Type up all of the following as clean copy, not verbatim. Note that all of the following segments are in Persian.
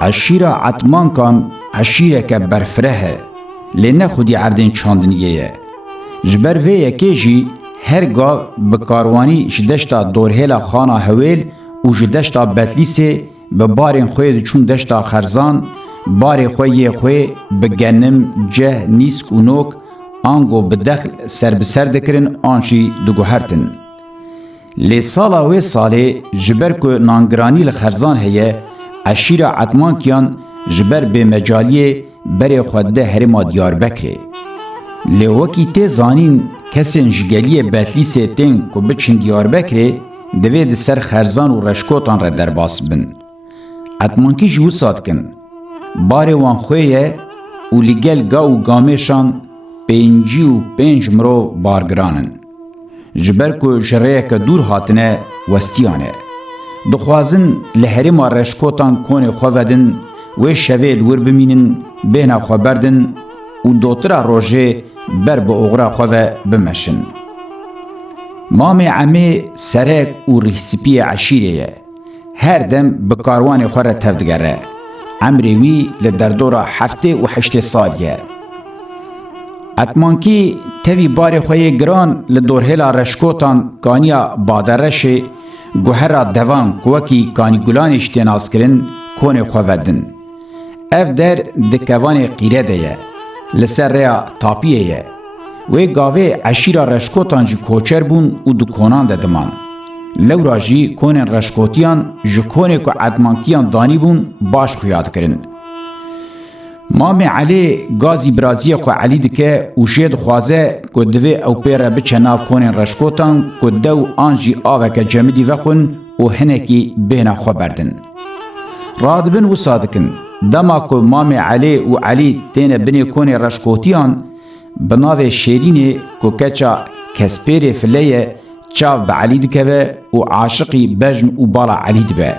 عشیره عتمان کان عشیره که برفره لینه خودی عردین چاندنیه جبر وی یکی جی هر گاو بکاروانی جدشتا دورهلا خانا هویل و جدشتا بتلیسه به بارین خوی چون دشتا خرزان بار خوی خوی بگنم جه نیسک و نوک آنگو بدخل سر بسر دکرن آنشی دگوهرتن. لی سالا و ساله جبر که نانگرانی لخرزان هیه عشیره عتمان کیان جبر به مجالیه بر خود هرما دیار بکره. لی وکی تی زانین کسین جگلیه بتلیسه تین که بچن دیار بکره دوید سر خرزان و رشکوتان را در باس بن. عتمان کی جو ساد کن. بار وان خویه و لگل گاو گامیشان 55 مرو بارگرانن. جبر که جریه که دور هاتنه وستیانه. دخوازن لحرما رشکوتان کون خوادن و شویل ور بمینن بین خوابردن و دوترا روژه بر با اغرا خواه بمشن. مام عمه سرک و رسیپی عشیره هر دم بکاروان خواه تفدگره. عمروی لدردورا 7 و 8 سالیه. اتمانکی تاوی بار خواه گران لدورهلا رشکوتان کانیا بادرشه گوهرا دوان کوکی کانی گلانش تناس کرن کون خوادن. اف در دکوان قیره دیه لسر ریا تاپیه یه و گاوه عشیره رشکوتان جی کوچر بون و دکونان ددمان. لورا جی کونن رشکوتیان جی کونه که عدمانکیان دانی بون باش خویاد کرن. مام علی گازی برازی خو علی دکه و شید خوازه که دوی او پیره بچه ناف کونن رشکوتان که دو آنجی آوه که جمدی وخون و هنکی بین خو بردن. رادبن و صادقن دما که مام علی و علی تین بنی کونن رشکوتیان بناو شیرینه که کچا کسپیر فلیه چاو به علی دکه و عاشقی بجن و بالا علی دبه.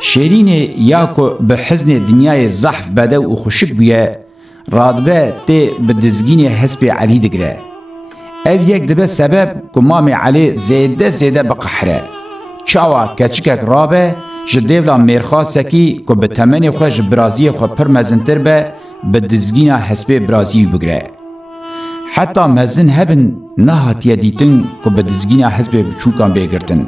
شیرینه یا که به حزن دنیای زحف بده و خوشک بیه رادبه تی به دزگین حسب علی دگره. او یک دبه سبب که مام علی زیده بقحره. چاوا کچکک رابه جدیولا میرخواسته کی که به تمنی خوش برازی خو پر مزنتر به دزگین حسب برازی بگره. حتی مزن هبن نهاتیه دیتن که به دزگین حسب چوکان بگرتن.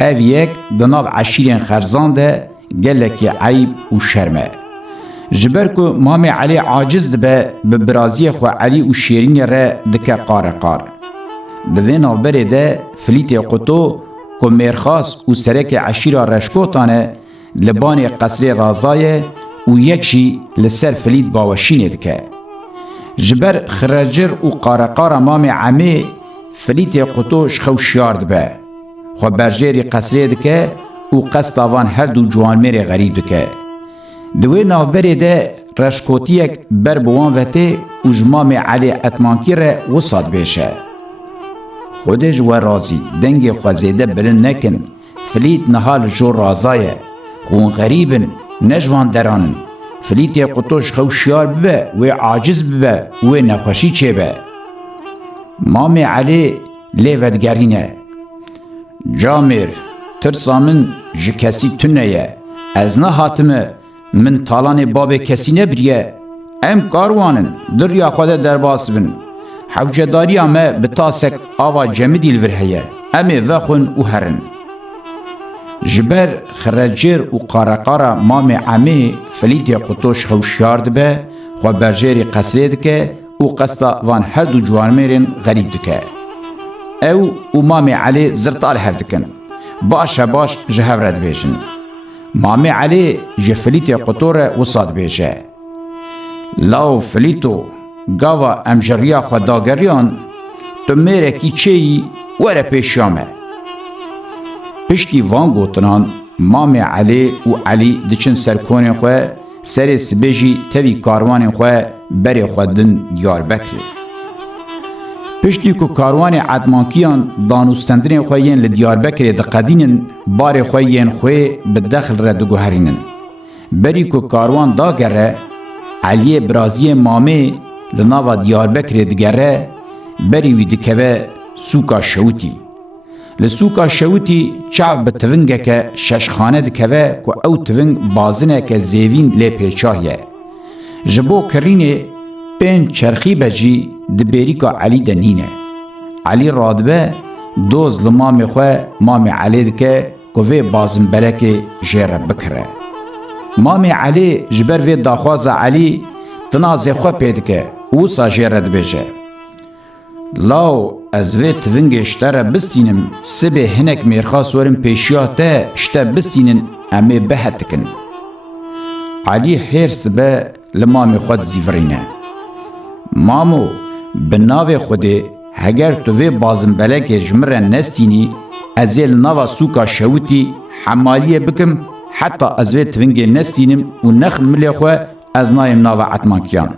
او یک دناب عشیرین خرزان ده گلکی عیب و شرمه. جبر که مام علی عاجز ده به برازی خو علی و شیرین را دکه قار. دوی نوبره ده فلیت قطو که میرخاس و سرک عشیر رشکوتانه لبان قصر رازایه و یکشی لسر فلیت باوشینه دکه. جبر خرجر و قار مام عمی فلیت قطوش خوشیارد به. خو برجری قصری دکه و قصد آوان هر دو جوانمیر غریب دکه. دوی نوبره ده رشکوتیک بر بوان وته و جمام علی اتمانکی را وصاد بیشه. خودش و رازی دنگ خوزیده بلن نکن فلیت نهال جو رازایه خون غریبن نجوان درانن فلیت قطوش خوشیار ببه و عاجز ببه و نخوشی چه به. مام علی لیودگرینه جامیر ترسا من جی کسی تنه از نه حاتمه من تالان باب کسی نبریه ام کاروانن دریا خود در باس بن حوجداری امه بتاسک آوا جمدی الورهیه امه وخون و هرن جبر خرجر و قارقارا مام عمی فلیت قطوش خوشیارد به خو برجری قصرید که و قصدا وان هر دو جوانمیرین غریب دکه او مام علی زرطال هردکن باش جهورد بیشن مام علی جفلیت قطور وصاد بیشه لاو فلیتو گاوا امجریا خداگریان تو میره کی چی وره پیشامه پشتی وان گوتنان مام علی و علی دچن سرکون خواه سر سبیجی تاوی کاروان خواه بری خودن دیار بکری پشتی که کاروان عدمانکیان دانوستندرین خویین لدیار بکری دقدینن بار خویین خوی بدخل را دگوهرینن بری که کاروان داگره علی برازی مامی لناوا دیار بکری دگره بری وی دکوه سوکا شوتی لسوکا شوتی چاو به تونگه ششخانه دکوه که او تونگ بازنه که زیوین لی پیچاهیه. جبو کرینه پین چرخی بجی دبیری که علی دنینه. علی رادبه دوز لمام خواه مام علی دکه که وی بازن بلکه جیره بکره. مام علی جبر وی داخواز علی تنازه خواه پیدکه او سا جیره دبیجه. لاو از وی تونگ اشتره بستینم سبه هنک میرخواست ورم پیشیاته اشته بستینن امی بهتکن. علی حرس به لمام خود زیورینه. مامو بناو خوده هگر تو وی بازم بلک جمره نستینی ازیل نوا سوکا شوتی حمالیه بکم حتی از وی تونگ نستینم و نخ ملی خواه از نایم نوا عتماکیان.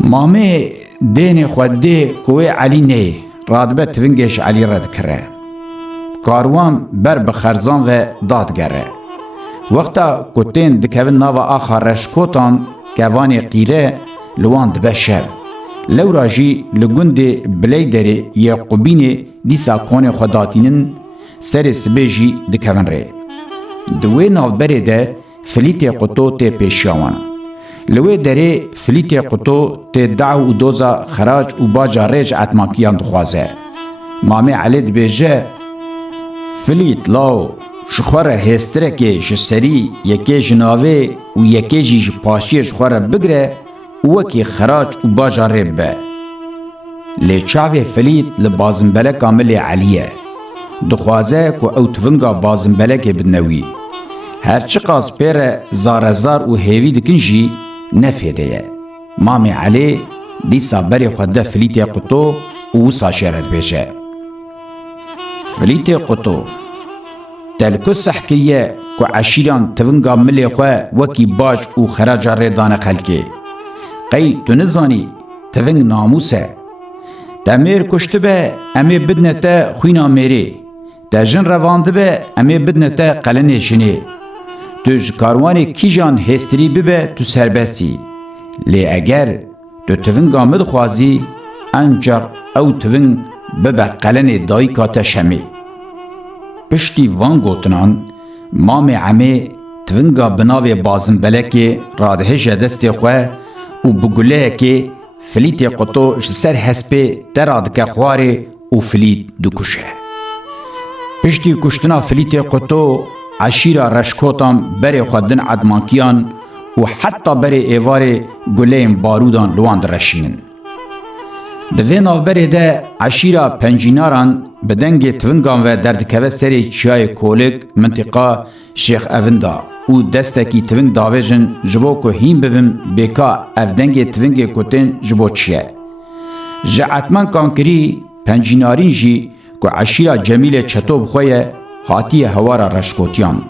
مامه دین خوده کوی علی نه رادبه تونگش علی رد کره. کاروان بر بخرزان و دادگره. وقتا کتین دکوین ناوا آخر رشکوتان کوانی قیره لوان دبه شب. لورا جی لگند بلیدر یا قبین دیسا کون خداتینن سر سبه جی دکوین ره. دوی نافبره ده فلیت قطو ته پیشیوان. لوی دره فلیت قطو ته دعو و دوزا خراج و باجا ریج عتماکیان دخوازه. مامی علی دبیجه فلیت لاو شخوره هستره که جسری یکی جناوه و یکی جی پاشی شخوره بگره وکی خراج و باجا ریب به. لیچاوی فلیت لبازنبله کامل علیه. دخوازه که او تونگا بازنبله که بدنوی. هرچی قاس پیر زارزار و هیوی دکنجی نفیده. مامی علی دیسا بری خوده فلیت قطو و ساشرد بیشه. فلیت قطو تلکو سحکیه که عشیران تونگا ملی خواه وکی باج و خراج ریدان خلکی. قی تو نزانی تونگ ناموسه. تمیر کشته به امی بدنته خوینا میری. تجن روانده به امی بدنته قلن جنی. توش کاروانی کیجان هستری ببه تو سربستی. لی اگر تو تونگ آمد خوازی انجا او تونگ ببه قلن دایی کاته شمی. پشتی وان گوتنان مام عمی تونگا بناوی بازن بلکی رادهش دستی خواه و بگوله که فلیت قطو سر حسبه دراد که خواره و فلیت دکشه. پشتی کشتنا فلیت قطو عشیره رشکوتان بری خودن عدمانکیان و حتی بری ایوار گلیم بارودان لوان درشینن. دوی نافبری ده عشیره پنجیناران بدنگ تونگان و دردکوه سری چیای کولک منطقه شیخ اوندا و دستکی تونگ داویجن جبو که هیم ببیم بیکا افدنگ تونگ کتین جبو چیه. جعتمن کانکری پنجینارین جی که عشیره جمیل چطوب خواه حاتی هوارا رشکوتیان.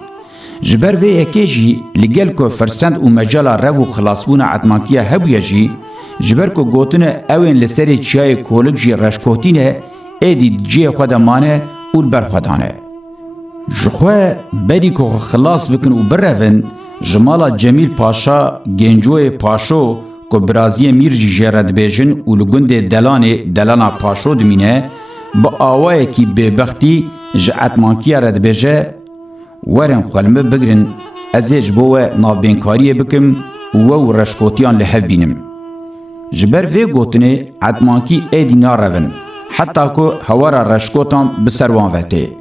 جبر وی اکی جی لگل که فرسند و مجال رو خلاصبون عدمانکیه هبویه جی جبر که گوتن اوین لسری چیای کولک جی رشکوتینه ایدی جی خود مانه و برخودانه. جخواه بری که خلاص بکن و برون جمالا جمیل پاشا گنجوی پاشو که برازی میر جی جرد بیجن و لگند دلانا پاشو دمینه با آوائه کی ببختی جعتمانکیه رد بیجه ورن خلمه بگرن ازیج بوه نابینکاریه بکم و رشکوتیان لحف بینم. جبر وی گوتنه عدمانکی ایدی نارون حتی که هوارا رشکوتان بسروان وحده.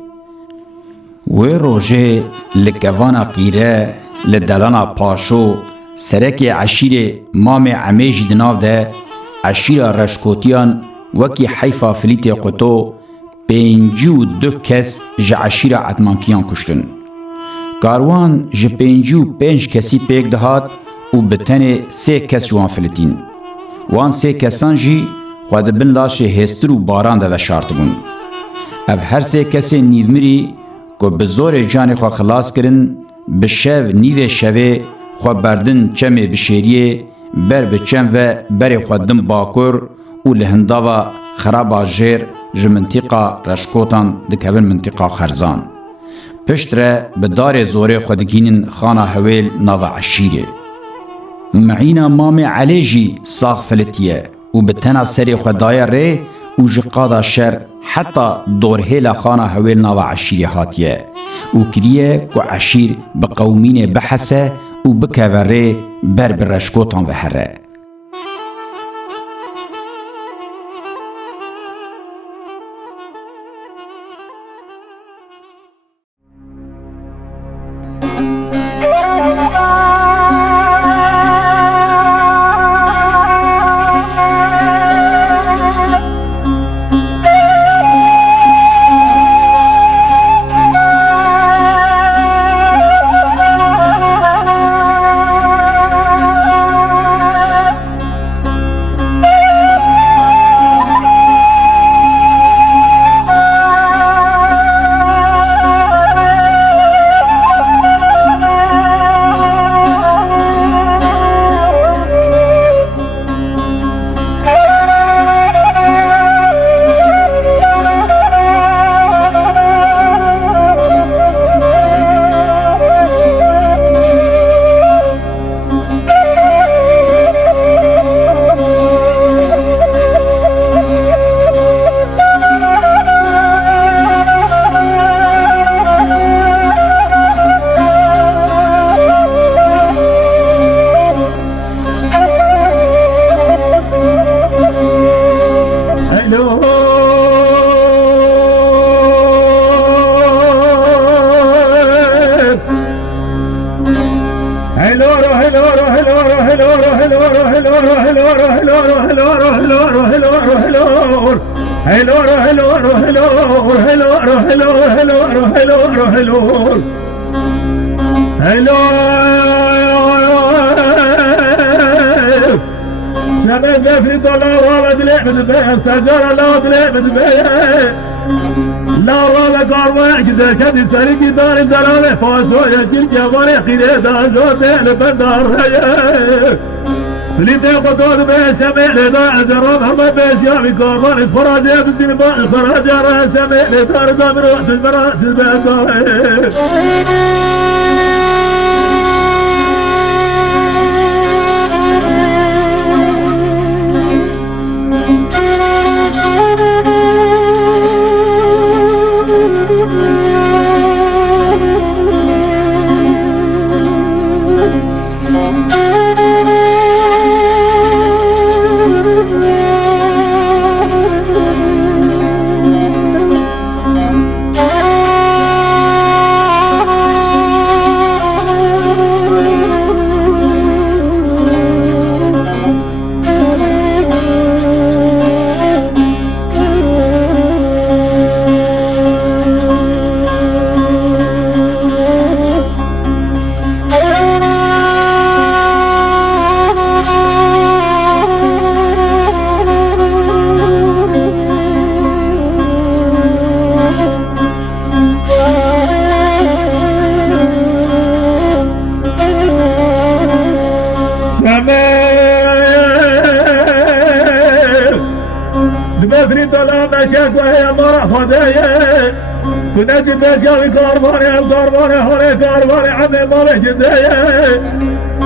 وی روژه لگوانا قیره لدلانا پاشو سرک عشیر مام عمیجی دناو ده عشیر رشکوتیان وکی حیفا فلیت قطو 52 کس جه عشیر عدمانکیان کشتن. کاروان جه 55 کسی پیک دهات و بتنه 3 کس جوان فلیتین. وان 3 کسان جی خود بن لاشه هستر و باران ده و شارت بون. او هر 3 کسی نیومری که به زور جان خوا خلاص کرن به شو نیو شوه خوا بردن چمه بشیریه بر بچم و بر خودم باکر و لهنداوا خرابا جیر جو منطقه رشکوتان دکوین منطقه خرزان. پشت ره به دار زور خودگینن خانه هویل ناو عشیره. معینا مام علی جی ساخ فلتیه و به تنها سری خدای ره و جقادا شر حتی دورهیلا خانه هویل ناو عشیری هاتیه و کریه که عشیر به قومین بحثه و بکوره بر برشکوتان و هره.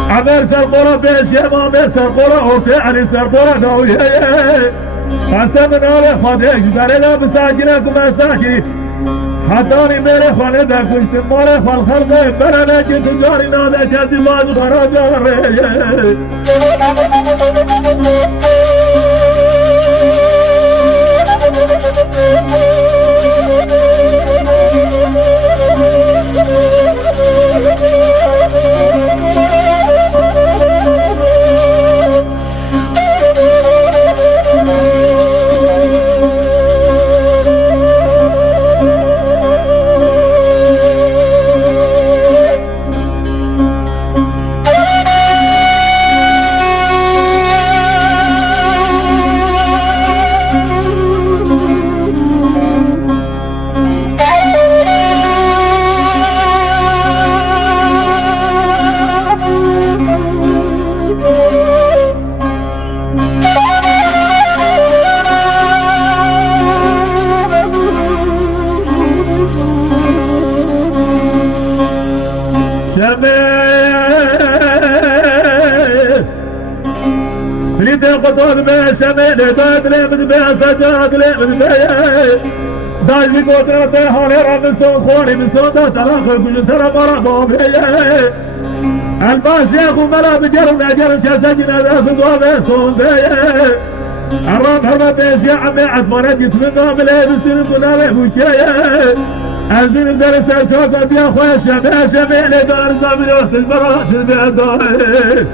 عمل سرقورة بيسيما من سرقورة وفعل سرقورة نوية قسمنا لخديك زرنا بساكنكم مساكن حتاني ميري خالدا كنت موري فالخرد برنا كنت جارنا ذا شاد الله خراجا ريه خطوط بشمال داد لمن بسجاد لمن بيه داج بقدرة حالي رب سوخوني من سودة تلاخر كل سنة مرة بيه الباس ياخو ملا بجر نجر كسجنا ذا سدوة بسون بيه الرب حرب بيس يا عمي عثمانة جسمنا مليه بسنة بنا بوشيه أنزل درس أشوف يا أخويا شمع لدار زمن وقت البراس البعداء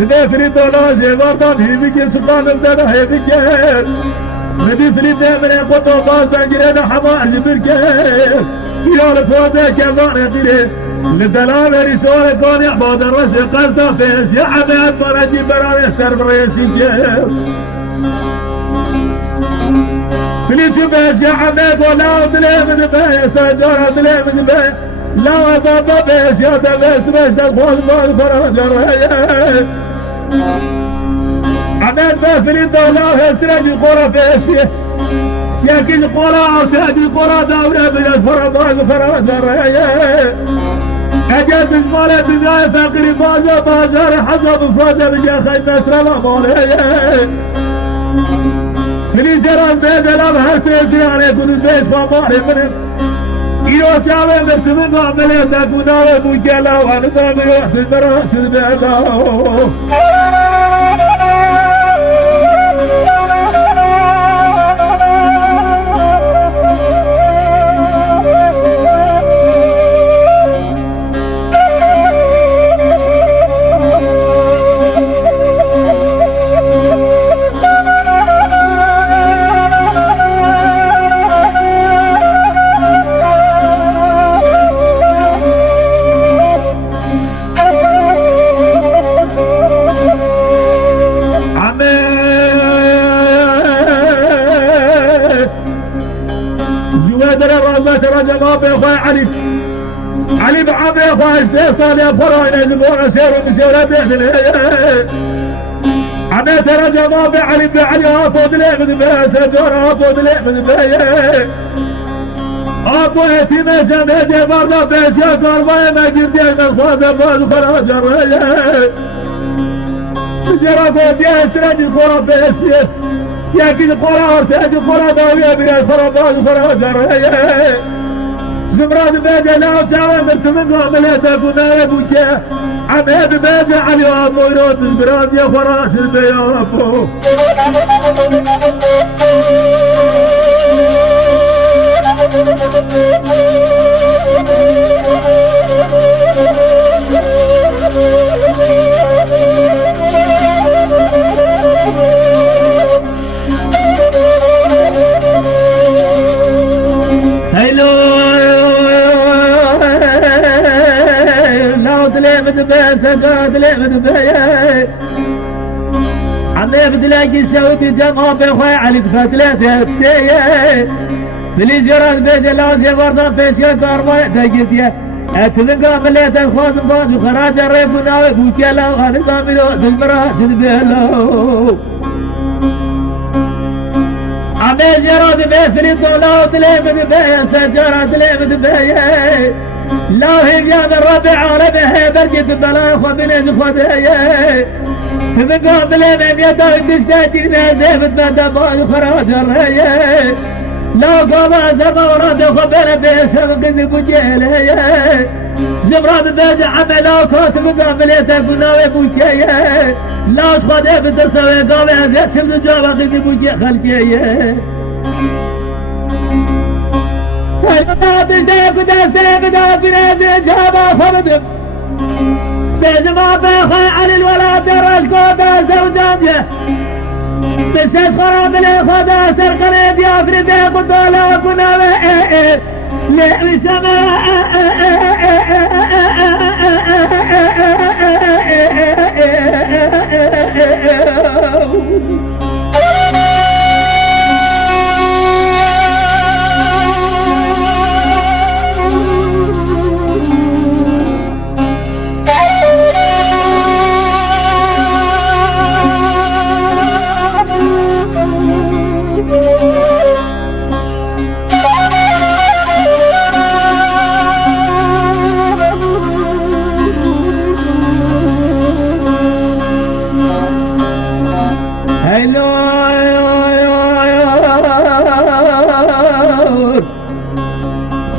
بدفري طلع زيبارتا بيبكي سلطان الزنا هيبكي بدفري تمري قطو باسا جرينا حمار جبركي يا الفوضى كمان يطيري للدلال رسول كون يعباد الرسي قلتا فيش يا حماد مرجي براري سر بريسي جيب فليت بيش يا حماد ولا أدلي من بيش سجارة أدلي من بيش لا بابا بيش يا دبيش بيش تخوض مال فرجر عمال بافرين دولة هسرج القرى فيش ياكل القرى عساد القرى دولة من الفرمان فرجر أجاز المال بداية فقري بازار حسب فرجر يا خي نسر الله من جرام بيد الأبهر سيسراني كل بيت فماري من يوسعوا بسم معاملة تكونا ومجالا وانتا بيوحسن براسل بألا جواب يا اخوي علي بعض يا اخوي فيصل يا فراعنه يجيبون سير ومسيره باذن عمي ترى جواب علي بن علي افوز ليه من بيه سجاره افوز ليه من بيه ابو يتيمه جميل برضه بيت يا قربايه ما جبت من خوذه فوز فراجر جرى فوز يا سرج القرى بيت يا كي القرى ارتاج القرى داويه بلا فراج فراجر زمران بيجا لا تعاون من عملياتك وما يبوجه عميد بيجا علي ابو يروت زمران يا فراش البيابو سجاد لعبد بيه عمي بدلاقي سوتي جمع بخوي عليك فتلاتة بسيه بلي جراد بيت لازي برضا فيسيا كارما تجديه اتلقى مليت الخوض باز وخراج الريب وناوي وكلا وغالي ضامنو تزبرات البيلو عمي جراد بيسري طولات لعبد بيه سجارات لعبد بيه لا هي جاب الربع ربع برجة البلاء خذني خذيه تبقى بلين يدا تستاجر ما زيفت ما دبا خراج الريه لا قام زبا ورد خبر بسبب البجيل زبران بيج عمل كاتب قابليت قناوي بوشيه لا تخذ بتسوي قام زيت من جواب البجي خلقيه ما بيجي كده سيف ده بنادي جابا فرد بجمع بخي على الولاد رشقودا زوجانية بسيد خراب الإخوة سرقني بيافردي قدولا كنا لأمي سماء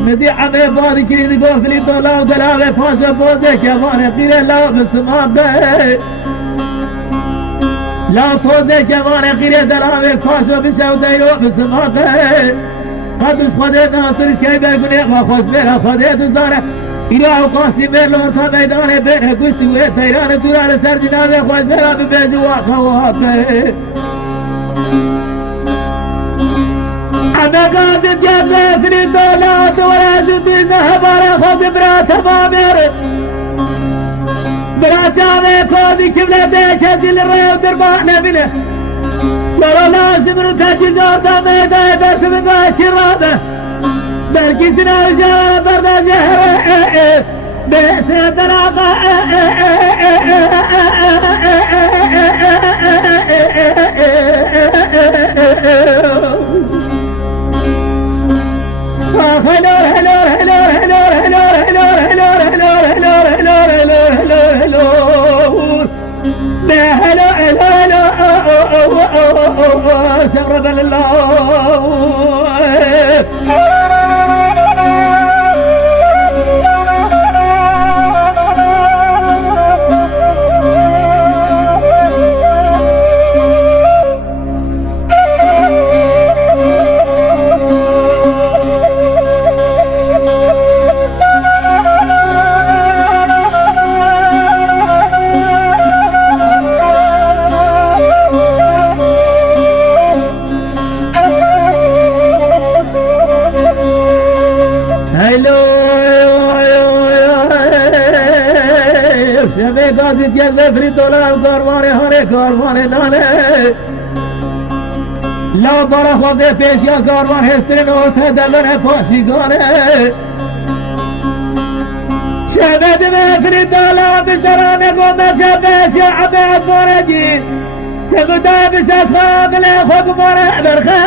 ندي عمي فاضي كريد قوفلي طولا وقلاغي فاسا فوزيك يا فاني قيري لا بسمان بي لا فوزيك يا فاني قيري دلاغي فاسا بسعودي لو بسمان بي خدش خديت ناصر كيبه قنيق وخوش بيها خديت الزارة إله قاسي بير لورتا ميداني بينه قسي ويسيران دولار سرجنابي خوش بيها ببيجوا خواتي أنا قاعد جاب في الدولات ولا زدي ذهب على خذ برات بامر برات عمي كودي كبلة ديك دل الريو دربان بله لو لازم نتاجي زودا ميداي بس مباشي رابه بركي سنرجع بردا جهر بيسر دراغة هلور هلور هلور هلور هلور هلور هلور هلور هلور هلور هلور هلور هلو هلو هلو سبر الله قاضي جذب في دولار قرباني هري قرباني نانه لا برا خود پیش یا قربان هسترین و تدلن پاشی گانه شبد میں فری دولار بسرانه گونه شبش یا عباد مارجی سبدا بشفاق لخوب ماره برخه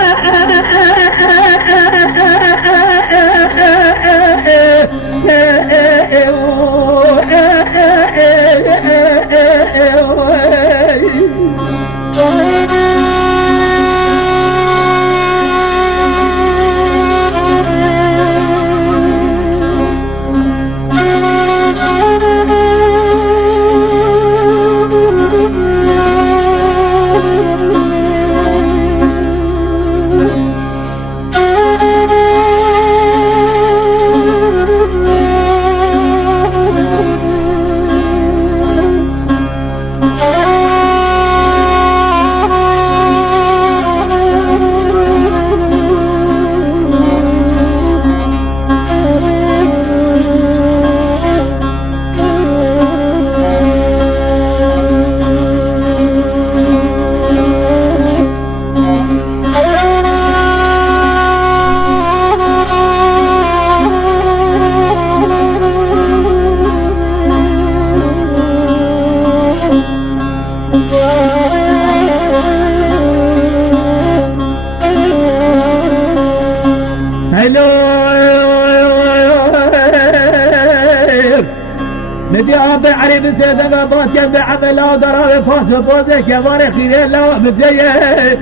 ندي عبي علي بسيدنا باس يبدأ عمل لا درابي فاس فوزك يا ماري خيرين لا بسيه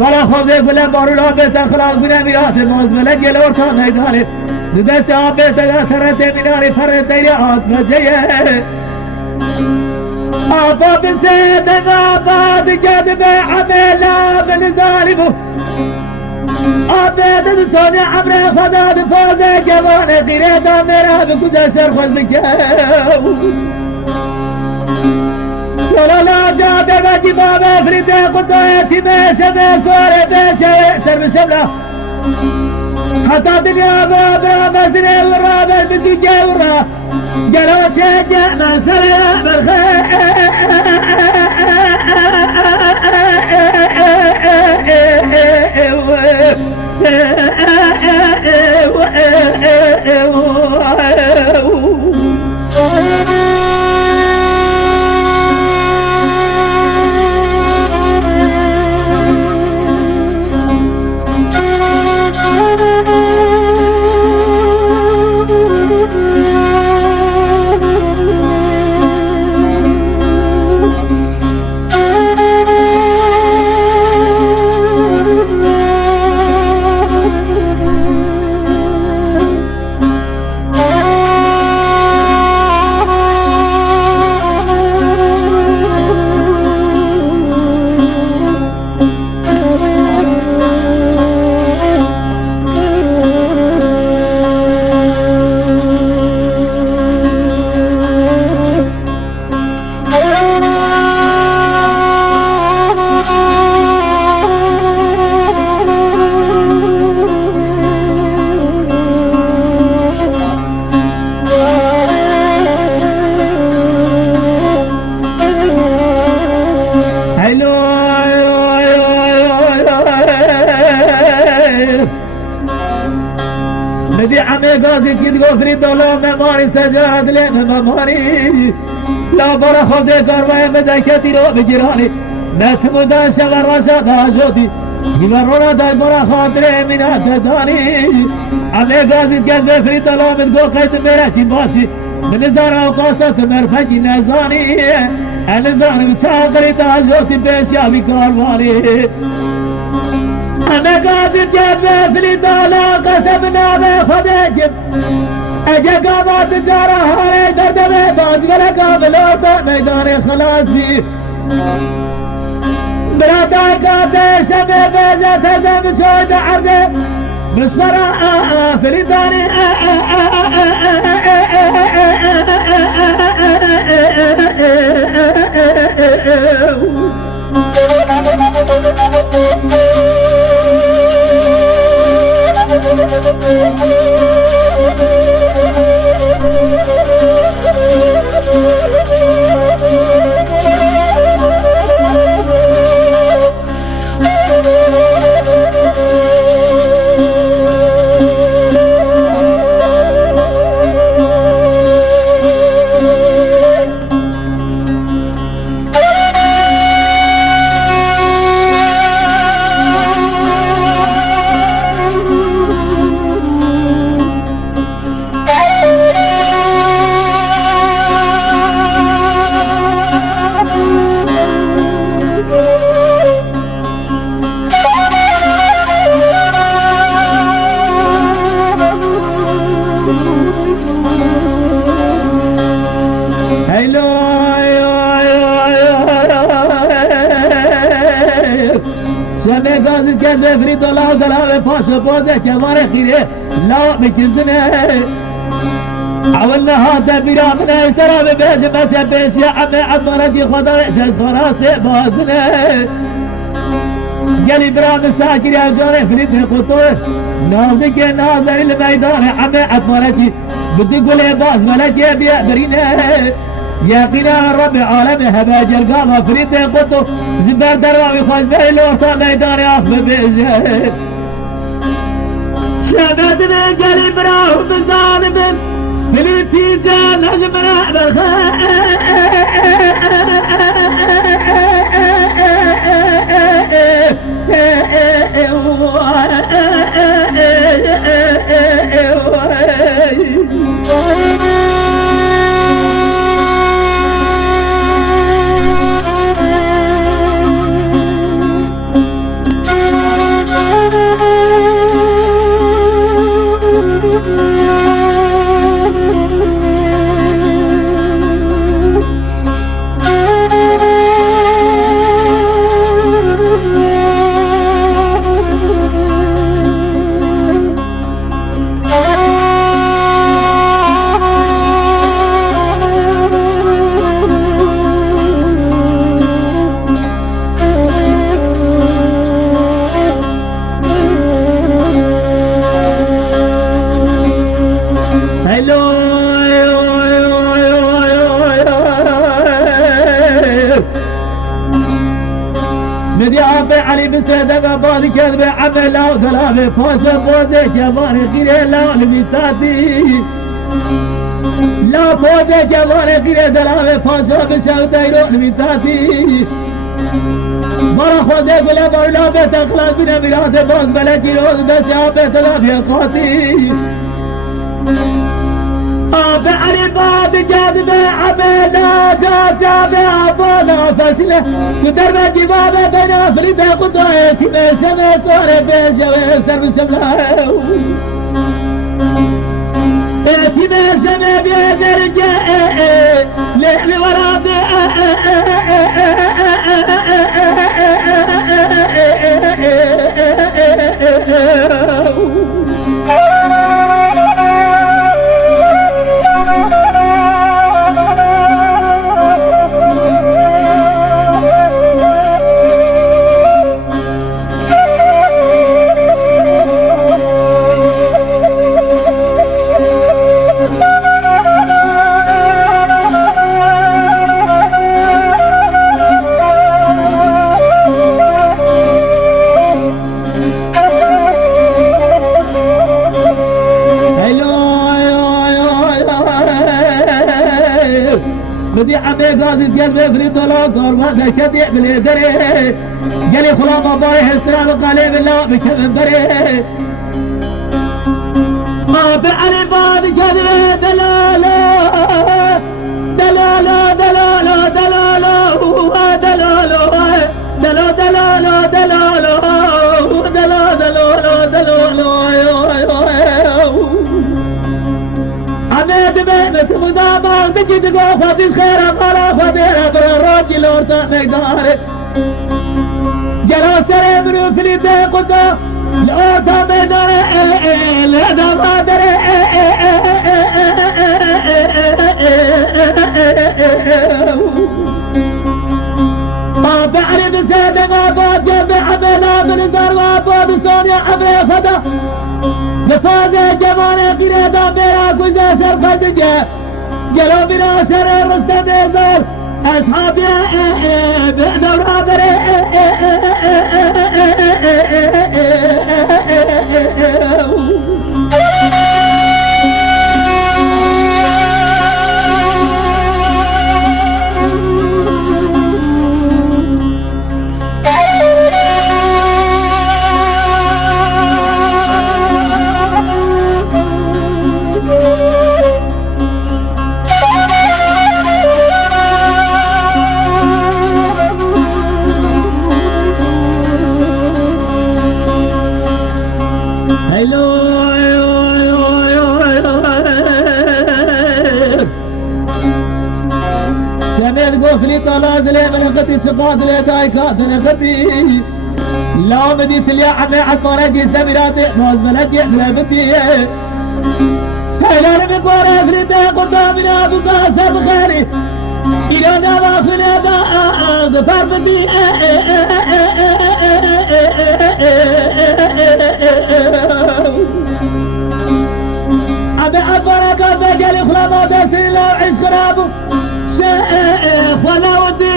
بلا خوزي فلا بارو لا بس اخلاق بنا ميراث موز ملك يلور كان هيداني بس عبي سيدا سرتي مناري فرتي لأس بسيه آبا بسيدنا باس جد بعمل لا من ظالمه آباد بسانی عمر خدا دفاده جوان خیره دا میرا بکجا سرخوز بکه لا جاده بجی بابا فریده قطعه سمه سواره بشه سر بسملا حتی دنیا بابا مزنه ورا بربدی جه ورا جلوچه جه منسره ندی عمه گازی کید گفری دالا مماری سجاد لی مماری لا برا خود کاروای مدکتی رو بگیرانی نتمودن شور راشا خواهشوتی گیورونا دای برا خاطر منات دانی عمه گازی کید گفری دالا من گو قیس میرشی باشی من زارا و قاسط مرفجی نزانی انزانی بچاقری تاجوتی پیشیابی کاروانی أنا قادر جاب في الدولة قسمنا بخدك أجا قامت الجارة هاي دردبه بعد ولا قابلوت ميدان خلاصي براداي قادر شبه بيجا تزم شود عرضه بسرعة في الداني شمه گازی که زفری دلاو دلاو پاس پاسه که ماره خیره لا بکندنه اول نهاد بیرا منه سرا ببیج مسیح پیشی عمه عطارتی خدا احساس فراسه بازنه گلی برا مساکری اجاره فریده خطوه نازی که نازری لمیدان عمه عطارتی بدی گله باز ملکه بیا برینه يقينا رب العالمين هبا جرقام فريد قطو زبر دروامي خوش بي لورتا ميدان اخذ بيزيد شبدنا قلب راهم ظالم بالنتيجة نجمنا بدي عبي علي بسيدة بالي كذبة عمل لا وكلامي فاشا فوزي شماني خيري لا لبساتي لا فوزي شماني خيري دلامي فاشا بسودة يروح لبساتي مرا خودي قلع مولا بيت اخلاق بنا ميراث باز بلدي روز بس عبي تلافي قاتي عبي علي باب جاذبه عبيدا جاذبه عبانا فشله كدر جبابه بين افريده قطعه كما سمع صار بين جوه سر سمله كما سمع بيدر جاء لحن وراده بدي عمي قاضي تقلبي فريد ولا صار ما شديع بالهدري قالي خلا مبايح السلام قالي بالله بكذب بري ما بعلي باب كذب دلاله دلاله دلاله دلاله دلاله دلاله دلاله دلاله دلاله دلاله عميد بينك مدابا تجد قوفة الخير قلا فدير أبر الراجل ورطاق مقدار جلو سري منو فليدي قدا لأوتا مقدار لأدا مادر ما بعرف سيدة ما بعد جنب حميلا من دار وابود سوني حمي فدا نفاذ جمال قريدا ميرا كوزا سرفدجة جلو بنا سر رستم أصحابي بدورا بري قفلي طلعت لي من قتي سقاط لي دايكات من قتي لا بدي تلي عمي عطارجي سميراتي فوز ملكي من بدي هيلان بقول افريد قدامنا بقاسة بخيري إلى نواف نبا ظفر بدي عمي عطارك بجالي خلابا دسي لو عسكرابو ولا ودي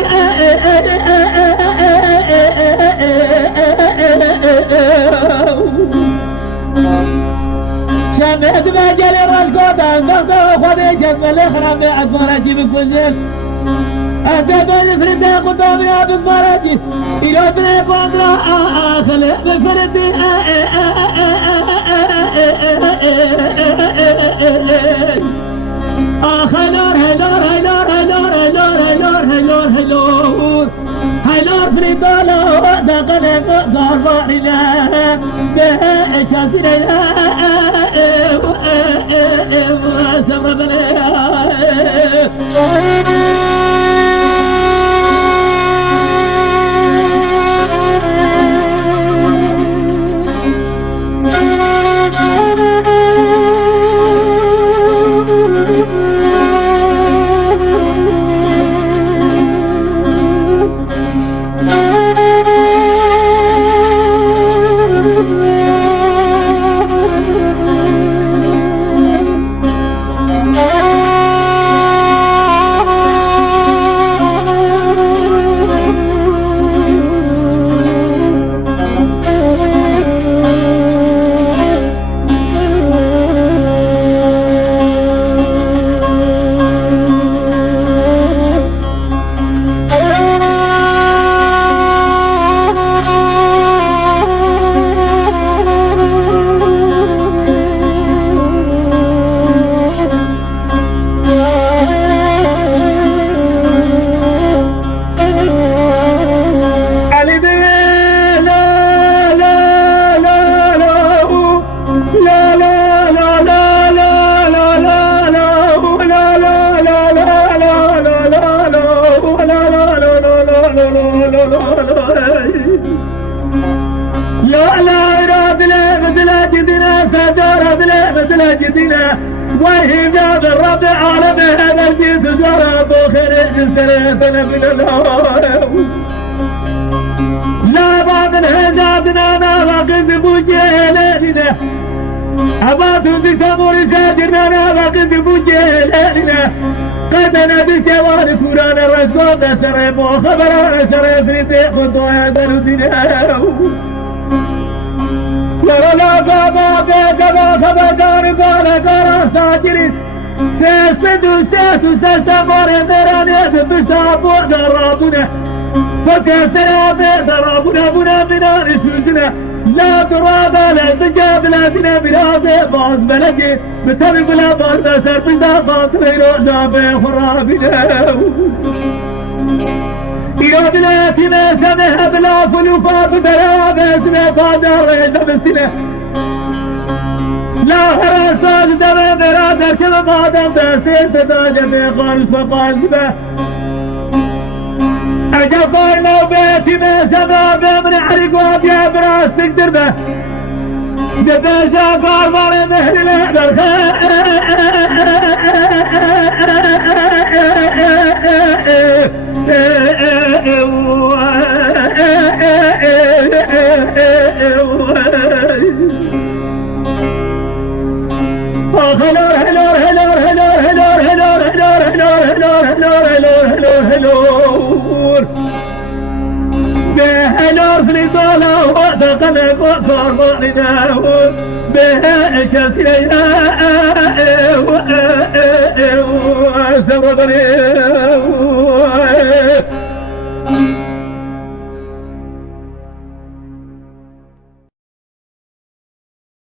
شمعت مجال الرشقوطة انضغطوا وخذي جنب الاخرى عطارجي بكوزيل أتبني فريدة قدامي بمراجي إلى بني قدرة خلق بفردي هلور هلور هلور هلور هلور هلور هلور هلور هلور فريدالو دقنا قدر بارلا بشاسرنا وسمبنا لا لا بلا مثل جدنا فدار بلا مثل جدنا وهي جاب الرب عالم هذا الجيس جرى بخير سنة من الله لا بعد الهجابنا ناقد بوجهنا أباد بسمور سادنا ناقد بوجهنا قدنا بشوار كوران الرسول سرب وخبران سرب في خطوة درسنا لا بابا بابا خبردار بالا كارا ساجري سيسدو سيسو سيسمار درانيات بسابو درابنا فكسنا بدرابنا بنا بنا رسولنا لا ترابا لا تجاب لا دنا بلا باز بلدي بتبي بلا باز سر بلا باز ليرو جاب خرابنا يا بلاتي ما سمح بلا فلوفات بلا بسنا قادر يدبسنا لا هرسات دم برادر كما قادم بسير تداجة بخالص فقالبه أجفرنا بيتي ما سمح من حرق وابيا براس تقدر به جبسا قاربار مهر الهدر بهنور في الضالة وثقنا وصار مالنا بها كسرنا سبب